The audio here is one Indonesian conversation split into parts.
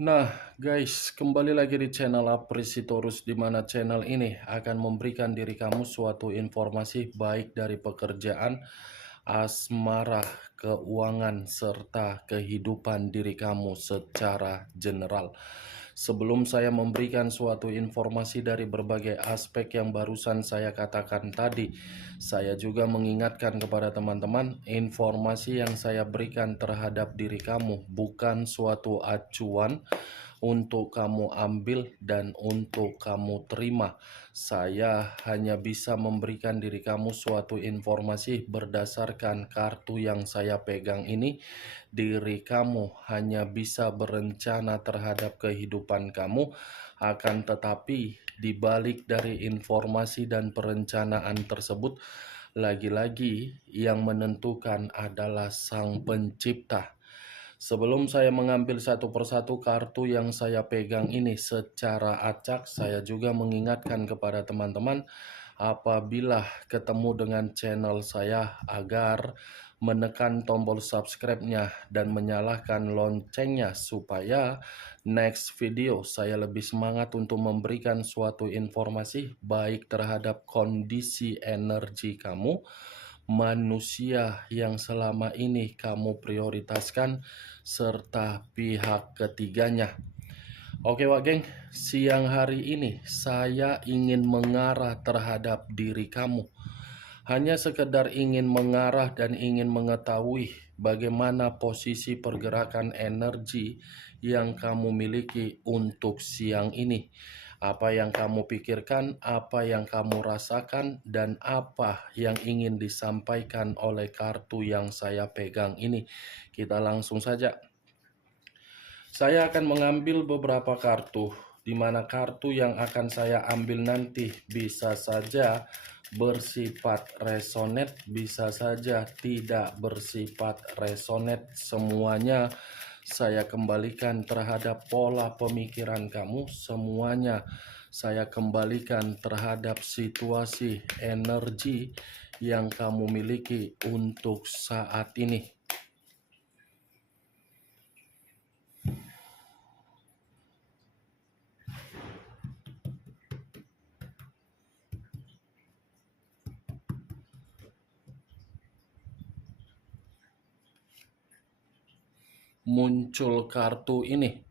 Nah, guys, kembali lagi di channel Aprisitorus, di mana channel ini akan memberikan diri kamu suatu informasi baik dari pekerjaan, asmara, keuangan, serta kehidupan diri kamu secara general. Sebelum saya memberikan suatu informasi dari berbagai aspek yang barusan saya katakan tadi, saya juga mengingatkan kepada teman-teman, informasi yang saya berikan terhadap diri kamu bukan suatu acuan untuk kamu ambil dan untuk kamu terima. Saya hanya bisa memberikan diri kamu suatu informasi berdasarkan kartu yang saya pegang ini. Diri kamu hanya bisa berencana terhadap kehidupan kamu, akan tetapi di balik dari informasi dan perencanaan tersebut, lagi-lagi yang menentukan adalah Sang Pencipta. Sebelum saya mengambil satu persatu kartu yang saya pegang ini secara acak, saya juga mengingatkan kepada teman-teman apabila ketemu dengan channel saya agar menekan tombol subscribe-nya dan menyalakan loncengnya supaya next video saya lebih semangat untuk memberikan suatu informasi baik terhadap kondisi energi kamu, manusia yang selama ini kamu prioritaskan, serta pihak ketiganya. Oke Wak Geng, siang hari ini saya ingin mengarah terhadap diri kamu. Hanya sekedar ingin mengarah dan ingin mengetahui bagaimana posisi pergerakan energi yang kamu miliki untuk siang ini. Apa yang kamu pikirkan, apa yang kamu rasakan, dan apa yang ingin disampaikan oleh kartu yang saya pegang ini. Kita langsung saja. Saya akan mengambil beberapa kartu, di mana kartu yang akan saya ambil nanti bisa saja bersifat resonate, bisa saja tidak bersifat resonate. Semuanya saya kembalikan terhadap pola pemikiran kamu, semuanya saya kembalikan terhadap situasi energi yang kamu miliki untuk saat ini. Muncul kartu ini.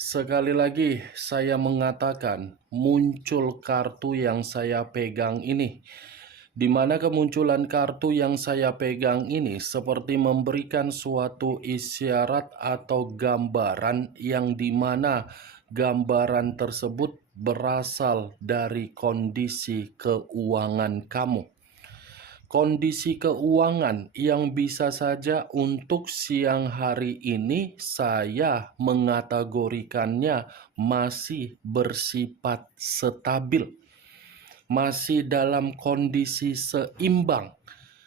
Sekali lagi saya mengatakan, muncul kartu yang saya pegang ini, di mana kemunculan kartu yang saya pegang ini seperti memberikan suatu isyarat atau gambaran yang dimana gambaran tersebut berasal dari kondisi keuangan kamu. Kondisi keuangan yang bisa saja untuk siang hari ini saya mengategorikannya masih bersifat stabil, masih dalam kondisi seimbang.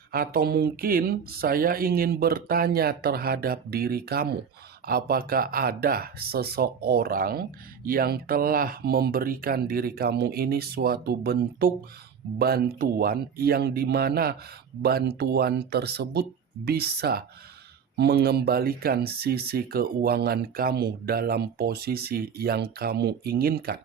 Atau mungkin saya ingin bertanya terhadap diri kamu, apakah ada seseorang yang telah memberikan diri kamu ini suatu bentuk bantuan yang dimana bantuan tersebut bisa mengembalikan sisi keuangan kamu dalam posisi yang kamu inginkan.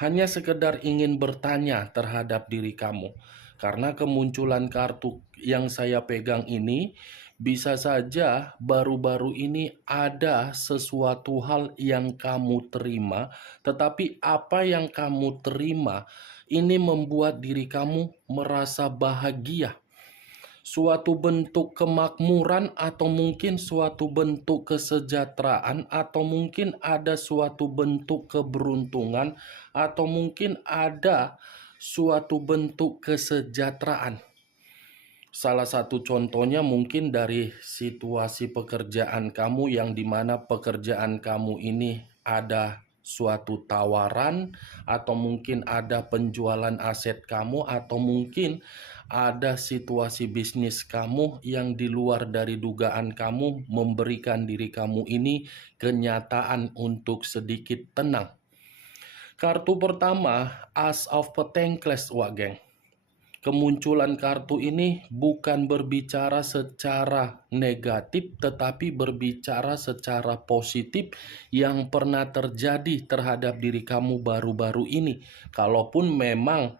Hanya sekedar ingin bertanya terhadap diri kamu. Karena kemunculan kartu yang saya pegang ini, bisa saja baru-baru ini ada sesuatu hal yang kamu terima, tetapi apa yang kamu terima ini membuat diri kamu merasa bahagia. Suatu bentuk kemakmuran atau mungkin suatu bentuk kesejahteraan atau mungkin ada suatu bentuk keberuntungan atau mungkin ada suatu bentuk kesejahteraan. Salah satu contohnya mungkin dari situasi pekerjaan kamu yang dimana pekerjaan kamu ini ada suatu tawaran atau mungkin ada penjualan aset kamu atau mungkin ada situasi bisnis kamu yang di luar dari dugaan kamu memberikan diri kamu ini kenyataan untuk sedikit tenang. Kartu pertama, As of Pentacles, Wak Geng. Kemunculan kartu ini bukan berbicara secara negatif, tetapi berbicara secara positif yang pernah terjadi terhadap diri kamu baru-baru ini. Kalaupun memang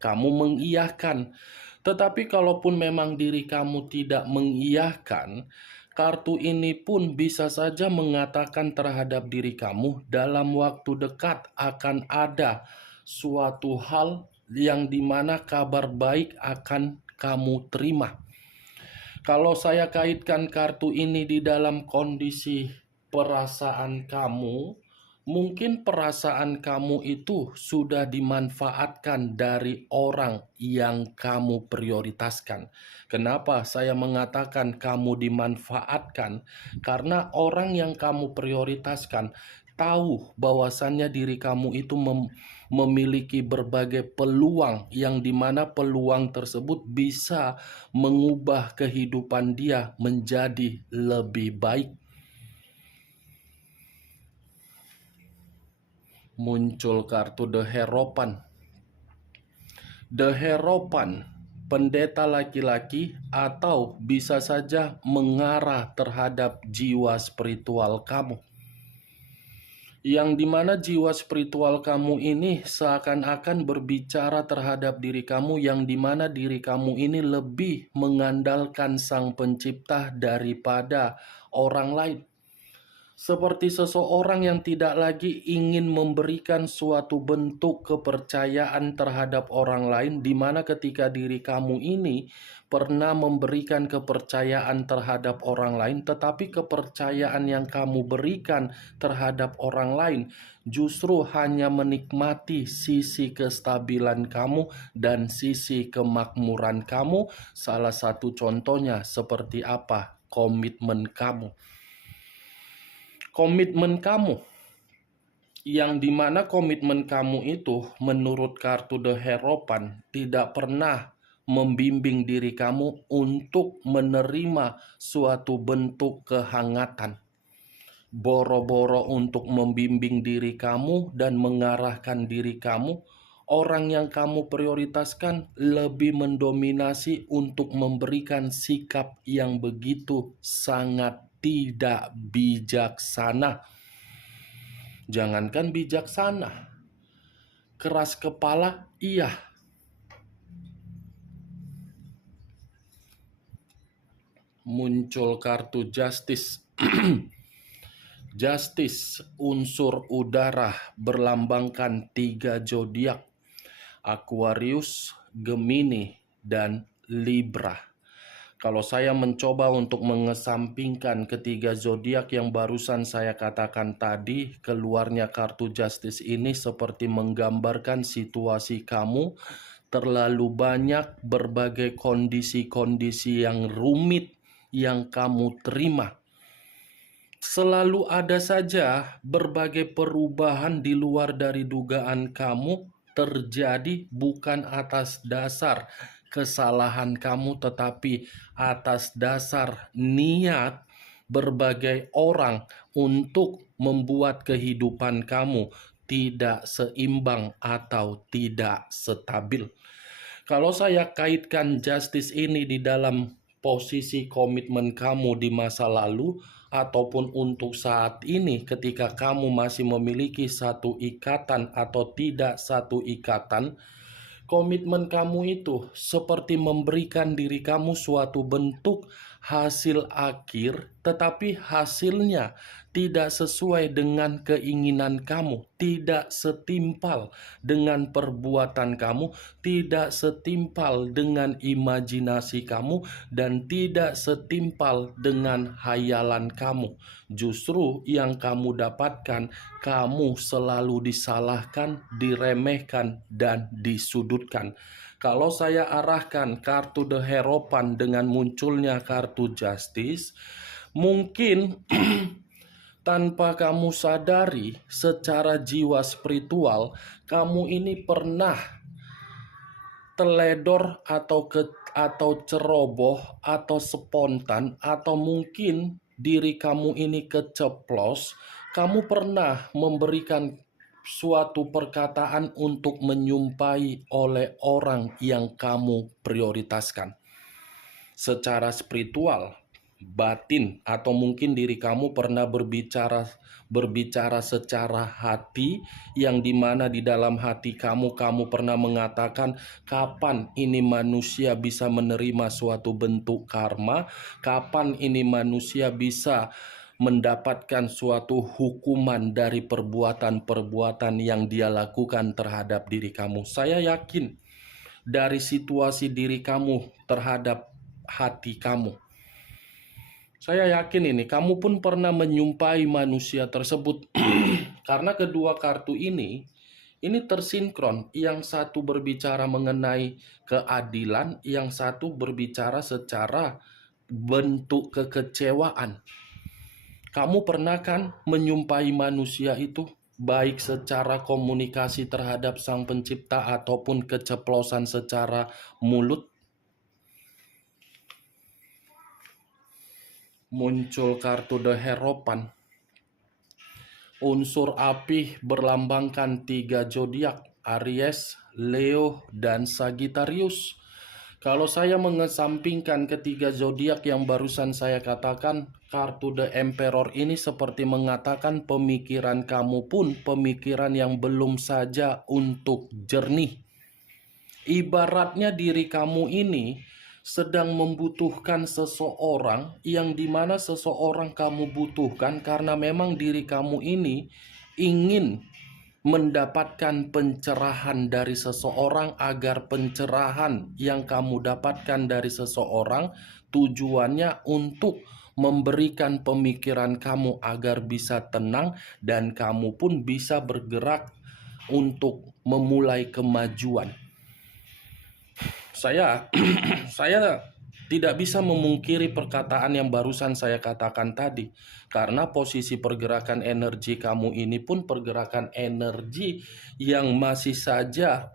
kamu mengiyakan, tetapi kalaupun memang diri kamu tidak mengiyakan, kartu ini pun bisa saja mengatakan terhadap diri kamu dalam waktu dekat akan ada suatu hal yang dimana kabar baik akan kamu terima. Kalau saya kaitkan kartu ini di dalam kondisi perasaan kamu, mungkin perasaan kamu itu sudah dimanfaatkan dari orang yang kamu prioritaskan. Kenapa saya mengatakan kamu dimanfaatkan? Karena orang yang kamu prioritaskan tahu bahwasannya diri kamu itu memiliki berbagai peluang yang dimana peluang tersebut bisa mengubah kehidupan dia menjadi lebih baik. Muncul kartu The Hierophant. The Hierophant, pendeta laki-laki atau bisa saja mengarah terhadap jiwa spiritual kamu. Yang dimana jiwa spiritual kamu ini seakan-akan berbicara terhadap diri kamu, yang dimana diri kamu ini lebih mengandalkan Sang Pencipta daripada orang lain. Seperti seseorang yang tidak lagi ingin memberikan suatu bentuk kepercayaan terhadap orang lain, di mana ketika diri kamu ini pernah memberikan kepercayaan terhadap orang lain, tetapi kepercayaan yang kamu berikan terhadap orang lain justru hanya menikmati sisi kestabilan kamu dan sisi kemakmuran kamu. Salah satu contohnya seperti apa? Komitmen kamu. Komitmen kamu, yang dimana komitmen kamu itu menurut kartu The Hierophant tidak pernah membimbing diri kamu untuk menerima suatu bentuk kehangatan. Boro-boro untuk membimbing diri kamu dan mengarahkan diri kamu, orang yang kamu prioritaskan lebih mendominasi untuk memberikan sikap yang begitu sangat tidak bijaksana. Jangankan bijaksana, keras kepala, iya. Muncul kartu Justice. Justice, unsur udara, berlambangkan 3 zodiak: Aquarius, Gemini, dan Libra. Kalau saya mencoba untuk mengesampingkan ketiga zodiak yang barusan saya katakan tadi, keluarnya kartu Justice ini seperti menggambarkan situasi kamu terlalu banyak berbagai kondisi-kondisi yang rumit yang kamu terima. Selalu ada saja berbagai perubahan di luar dari dugaan kamu terjadi bukan atas dasar kesalahan kamu, tetapi atas dasar niat berbagai orang untuk membuat kehidupan kamu tidak seimbang atau tidak stabil. Kalau saya kaitkan Justice ini di dalam posisi komitmen kamu di masa lalu ataupun untuk saat ini, ketika kamu masih memiliki satu ikatan atau tidak satu ikatan, komitmen kamu itu seperti memberikan diri kamu suatu bentuk hasil akhir, tetapi hasilnya tidak sesuai dengan keinginan kamu, tidak setimpal dengan perbuatan kamu, tidak setimpal dengan imajinasi kamu, dan tidak setimpal dengan hayalan kamu. Justru yang kamu dapatkan, kamu selalu disalahkan, diremehkan, dan disudutkan. Kalau saya arahkan kartu The Hierophant dengan munculnya kartu Justice, mungkin tanpa kamu sadari secara jiwa spiritual, kamu ini pernah teledor atau ceroboh atau spontan, atau mungkin diri kamu ini keceplos. Kamu pernah memberikan suatu perkataan untuk menyumpahi oleh orang yang kamu prioritaskan. Secara spiritual, batin, atau mungkin diri kamu pernah berbicara secara hati, yang dimana di dalam hati kamu pernah mengatakan, kapan ini manusia bisa menerima suatu bentuk karma, kapan ini manusia bisa mendapatkan suatu hukuman dari perbuatan-perbuatan yang dia lakukan terhadap diri kamu. Saya yakin dari situasi diri kamu terhadap hati kamu, saya yakin ini kamu pun pernah menyumpahi manusia tersebut. Karena kedua kartu ini tersinkron. Yang satu berbicara mengenai keadilan, yang satu berbicara secara bentuk kekecewaan. Kamu pernah kan menyumpahi manusia itu, baik secara komunikasi terhadap Sang Pencipta ataupun keceplosan secara mulut? Muncul kartu The Hierophant. Unsur api berlambangkan 3 zodiak, Aries, Leo, dan Sagittarius. Kalau saya mengesampingkan ketiga zodiak yang barusan saya katakan, kartu The Emperor ini seperti mengatakan pemikiran kamu pun pemikiran yang belum saja untuk jernih. Ibaratnya diri kamu ini sedang membutuhkan seseorang, yang dimana seseorang kamu butuhkan karena memang diri kamu ini ingin mendapatkan pencerahan dari seseorang, agar pencerahan yang kamu dapatkan dari seseorang tujuannya untuk memberikan pemikiran kamu agar bisa tenang dan kamu pun bisa bergerak untuk memulai kemajuan. Saya tidak bisa memungkiri perkataan yang barusan saya katakan tadi, karena posisi pergerakan energi kamu ini pun pergerakan energi yang masih saja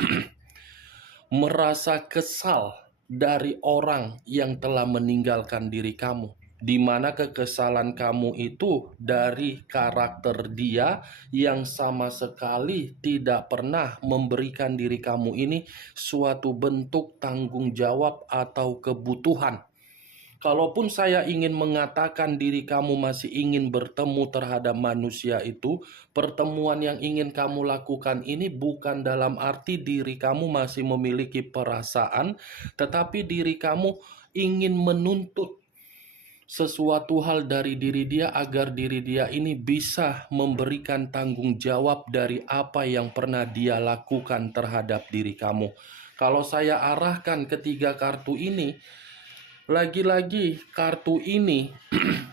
merasa kesal dari orang yang telah meninggalkan diri kamu, di mana kekesalan kamu itu dari karakter dia yang sama sekali tidak pernah memberikan diri kamu ini suatu bentuk tanggung jawab atau kebutuhan. Kalaupun saya ingin mengatakan diri kamu masih ingin bertemu terhadap manusia itu, pertemuan yang ingin kamu lakukan ini bukan dalam arti diri kamu masih memiliki perasaan, tetapi diri kamu ingin menuntut sesuatu hal dari diri dia agar diri dia ini bisa memberikan tanggung jawab dari apa yang pernah dia lakukan terhadap diri kamu. Kalau saya arahkan ketiga kartu ini, lagi-lagi kartu ini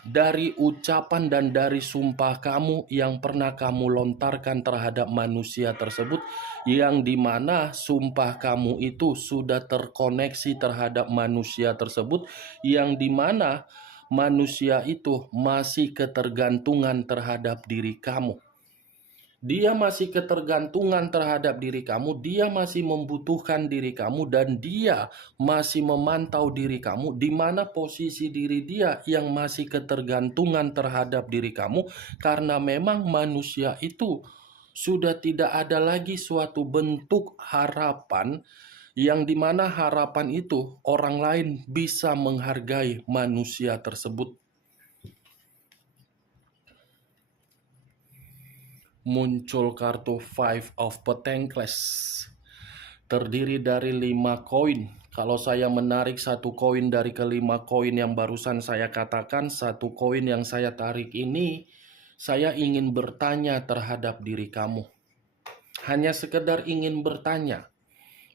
dari ucapan dan dari sumpah kamu yang pernah kamu lontarkan terhadap manusia tersebut, yang dimana sumpah kamu itu sudah terkoneksi terhadap manusia tersebut, yang dimana manusia itu masih ketergantungan terhadap diri kamu. Dia masih ketergantungan terhadap diri kamu, dia masih membutuhkan diri kamu, dan dia masih memantau diri kamu, di mana posisi diri dia yang masih ketergantungan terhadap diri kamu, karena memang manusia itu sudah tidak ada lagi suatu bentuk harapan, yang dimana harapan itu orang lain bisa menghargai manusia tersebut. Muncul kartu Five of Pentacles, terdiri dari 5 koin. Kalau saya menarik satu koin dari kelima koin yang barusan saya katakan, satu koin yang saya tarik ini, saya ingin bertanya terhadap diri kamu. Hanya sekedar ingin bertanya,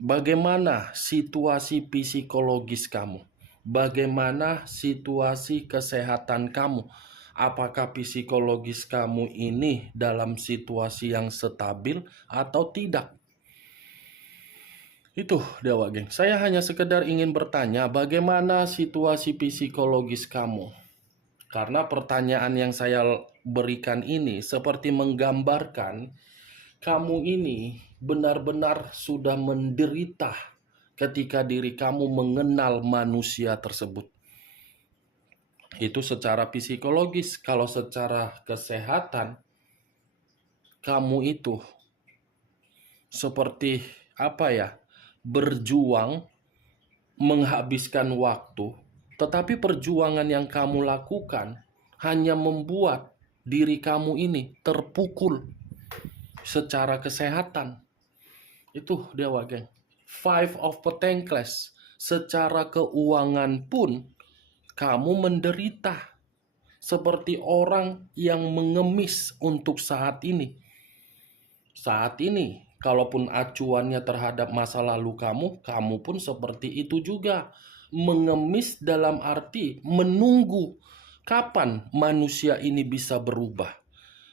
bagaimana situasi psikologis kamu? Bagaimana situasi kesehatan kamu? Apakah psikologis kamu ini dalam situasi yang stabil atau tidak? Itu Dewa Geng. Saya hanya sekedar ingin bertanya bagaimana situasi psikologis kamu. Karena pertanyaan yang saya berikan ini seperti menggambarkan kamu ini benar-benar sudah menderita ketika diri kamu mengenal manusia tersebut. Itu secara psikologis. Kalau secara kesehatan, kamu itu seperti apa ya, berjuang, menghabiskan waktu, tetapi perjuangan yang kamu lakukan hanya membuat diri kamu ini terpukul secara kesehatan. Itu dia, geng. Five of Pentacles. Secara keuangan pun kamu menderita seperti orang yang mengemis untuk saat ini. Saat ini, kalaupun acuannya terhadap masa lalu kamu pun seperti itu juga. Mengemis dalam arti menunggu kapan manusia ini bisa berubah.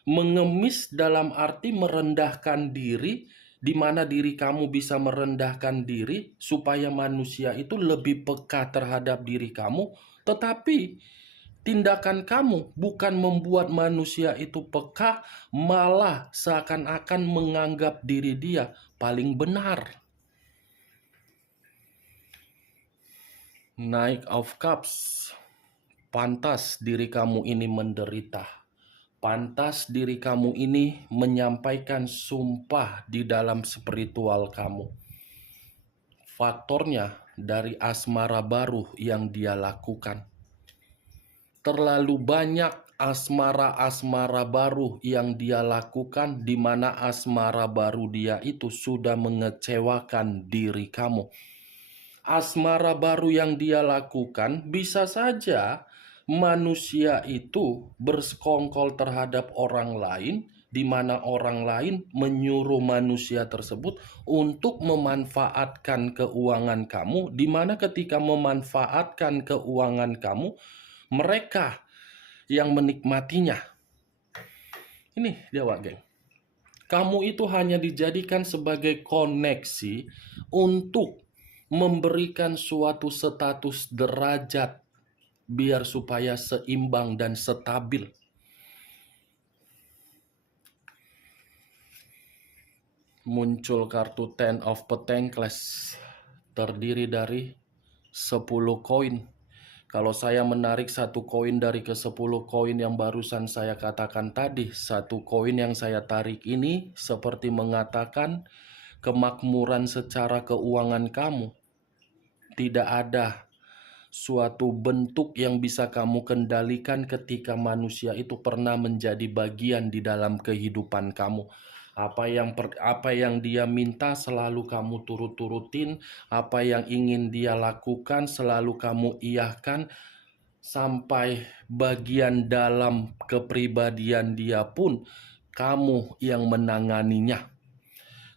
Mengemis dalam arti merendahkan diri, di mana diri kamu bisa merendahkan diri supaya manusia itu lebih peka terhadap diri kamu, tetapi tindakan kamu bukan membuat manusia itu peka, malah seakan-akan menganggap diri dia paling benar. Knight of Cups. Pantas diri kamu ini menderita. Pantas diri kamu ini menyampaikan sumpah di dalam spiritual kamu. Faktornya dari asmara baru yang dia lakukan. Terlalu banyak asmara-asmara baru yang dia lakukan, di mana asmara baru dia itu sudah mengecewakan diri kamu. Asmara baru yang dia lakukan bisa saja manusia itu bersekongkol terhadap orang lain, di mana orang lain menyuruh manusia tersebut untuk memanfaatkan keuangan kamu, di mana ketika memanfaatkan keuangan kamu, mereka yang menikmatinya. Ini dia, geng. Kamu itu hanya dijadikan sebagai koneksi untuk memberikan suatu status derajat biar supaya seimbang dan stabil. Muncul kartu Ten of Pentacles, terdiri dari 10 koin. Kalau saya menarik satu koin dari ke-10 koin yang barusan saya katakan tadi, satu koin yang saya tarik ini seperti mengatakan kemakmuran secara keuangan kamu. Tidak ada suatu bentuk yang bisa kamu kendalikan ketika manusia itu pernah menjadi bagian di dalam kehidupan kamu. Apa yang dia minta selalu kamu turut-turutin, apa yang ingin dia lakukan selalu kamu iyahkan, sampai bagian dalam kepribadian dia pun kamu yang menanganinya.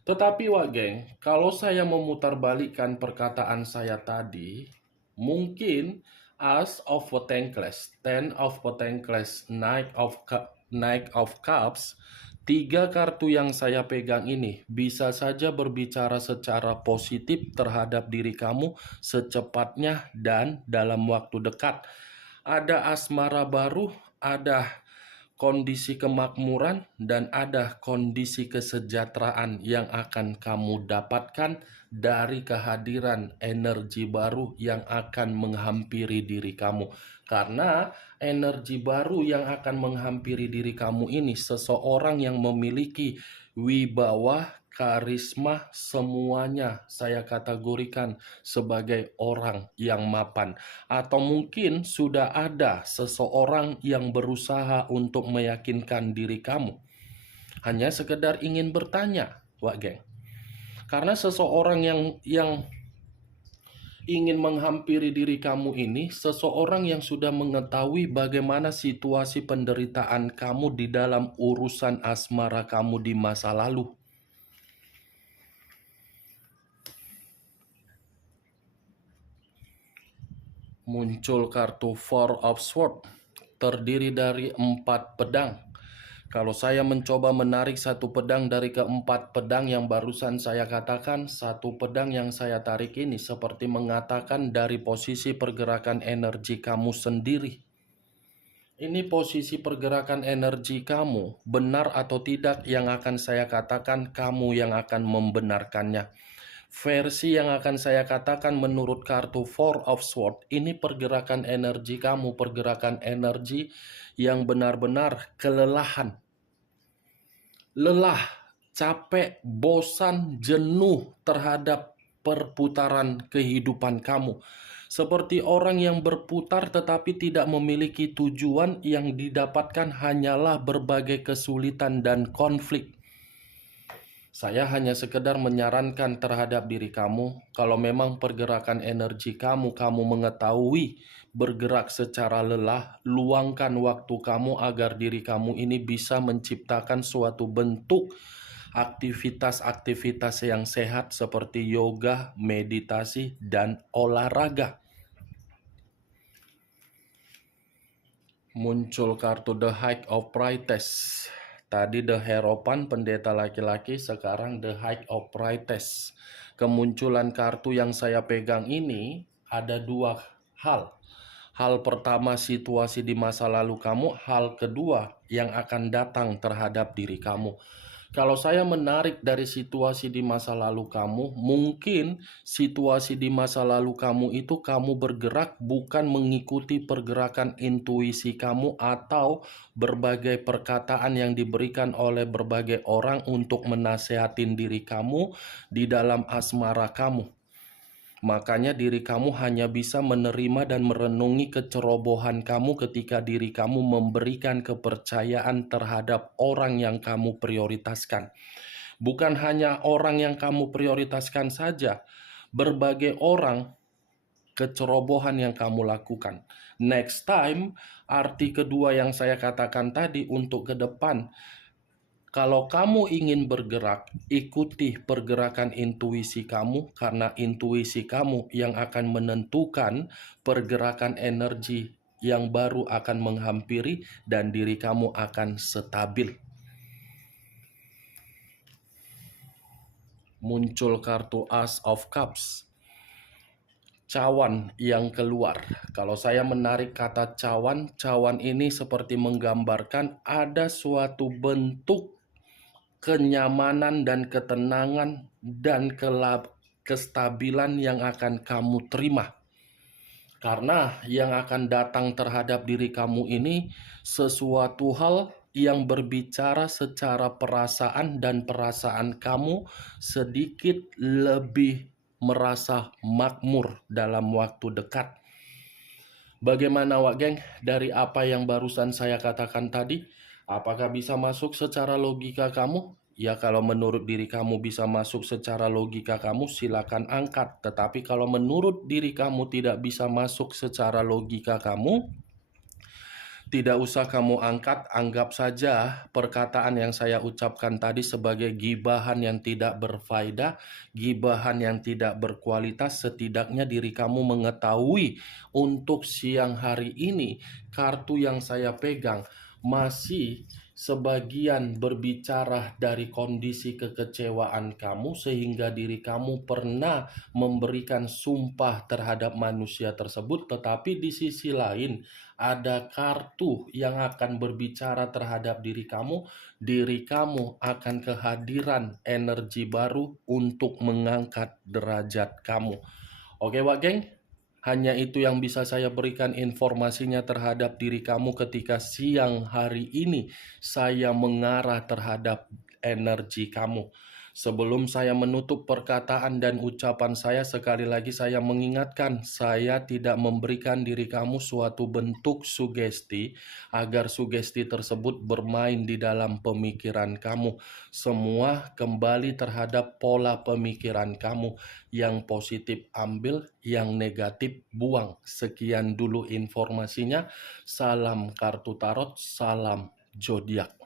Tetapi geng, kalau saya memutarbalikkan perkataan saya tadi, mungkin As of Pentacles, Ten of Pentacles, Knight of Cups, 3 kartu yang saya pegang ini bisa saja berbicara secara positif terhadap diri kamu secepatnya dan dalam waktu dekat. Ada asmara baru, ada kondisi kemakmuran, dan ada kondisi kesejahteraan yang akan kamu dapatkan dari kehadiran energi baru yang akan menghampiri diri kamu. Karena energi baru yang akan menghampiri diri kamu ini seseorang yang memiliki wibawa, karisma, semuanya saya kategorikan sebagai orang yang mapan. Atau mungkin sudah ada seseorang yang berusaha untuk meyakinkan diri kamu. Hanya sekedar ingin bertanya, geng. Karena seseorang yang ingin menghampiri diri kamu ini, seseorang yang sudah mengetahui bagaimana situasi penderitaan kamu di dalam urusan asmara kamu di masa lalu. Muncul kartu Four of Swords, terdiri dari 4 pedang. Kalau saya mencoba menarik satu pedang dari ke-4 pedang yang barusan saya katakan, satu pedang yang saya tarik ini seperti mengatakan dari posisi pergerakan energi kamu sendiri. Ini posisi pergerakan energi kamu, benar atau tidak yang akan saya katakan, kamu yang akan membenarkannya. Versi yang akan saya katakan menurut kartu Four of Swords, ini pergerakan energi kamu, pergerakan energi yang benar-benar kelelahan. Lelah capek, bosan, jenuh terhadap perputaran kehidupan kamu. Seperti orang yang berputar tetapi tidak memiliki tujuan, yang didapatkan hanyalah berbagai kesulitan dan konflik. Saya hanya sekedar menyarankan terhadap diri kamu, kalau memang pergerakan energi kamu mengetahui bergerak secara lelah, luangkan waktu kamu agar diri kamu ini bisa menciptakan suatu bentuk aktivitas-aktivitas yang sehat seperti yoga, meditasi, dan olahraga. Muncul kartu The High of Priestess. Tadi The Hierophant, pendeta laki-laki, sekarang The High of Priestess. Kemunculan kartu yang saya pegang ini ada dua hal. Hal pertama, situasi di masa lalu kamu. Hal kedua, yang akan datang terhadap diri kamu. Kalau saya menarik dari situasi di masa lalu kamu, mungkin situasi di masa lalu kamu itu kamu bergerak bukan mengikuti pergerakan intuisi kamu atau berbagai perkataan yang diberikan oleh berbagai orang untuk menasehatin diri kamu di dalam asmara kamu. Makanya diri kamu hanya bisa menerima dan merenungi kecerobohan kamu ketika diri kamu memberikan kepercayaan terhadap orang yang kamu prioritaskan. Bukan hanya orang yang kamu prioritaskan saja, berbagai orang, kecerobohan yang kamu lakukan. Next time, arti kedua yang saya katakan tadi untuk ke depan, kalau kamu ingin bergerak, ikuti pergerakan intuisi kamu, karena intuisi kamu yang akan menentukan pergerakan energi yang baru akan menghampiri dan diri kamu akan stabil. Muncul kartu Ace of Cups. Cawan yang keluar. Kalau saya menarik kata cawan, cawan ini seperti menggambarkan ada suatu bentuk kenyamanan dan ketenangan dan kestabilan yang akan kamu terima. Karena yang akan datang terhadap diri kamu ini sesuatu hal yang berbicara secara perasaan, dan perasaan kamu sedikit lebih merasa makmur dalam waktu dekat. Bagaimana Wak Geng dari apa yang barusan saya katakan tadi? Apakah bisa masuk secara logika kamu? Ya, kalau menurut diri kamu bisa masuk secara logika kamu, silakan angkat. Tetapi kalau menurut diri kamu tidak bisa masuk secara logika kamu, tidak usah kamu angkat. Anggap saja perkataan yang saya ucapkan tadi sebagai gibahan yang tidak berfaedah, gibahan yang tidak berkualitas. Setidaknya diri kamu mengetahui untuk siang hari ini kartu yang saya pegang masih sebagian berbicara dari kondisi kekecewaan kamu, sehingga diri kamu pernah memberikan sumpah terhadap manusia tersebut. Tetapi di sisi lain ada kartu yang akan berbicara terhadap diri kamu akan kehadiran energi baru untuk mengangkat derajat kamu. Oke Wak Geng, hanya itu yang bisa saya berikan informasinya terhadap diri kamu ketika siang hari ini saya mengarah terhadap energi kamu. Sebelum saya menutup perkataan dan ucapan saya, sekali lagi saya mengingatkan, saya tidak memberikan diri kamu suatu bentuk sugesti agar sugesti tersebut bermain di dalam pemikiran kamu. Semua kembali terhadap pola pemikiran kamu. Yang positif ambil, yang negatif buang. Sekian dulu informasinya. Salam kartu tarot, salam zodiak.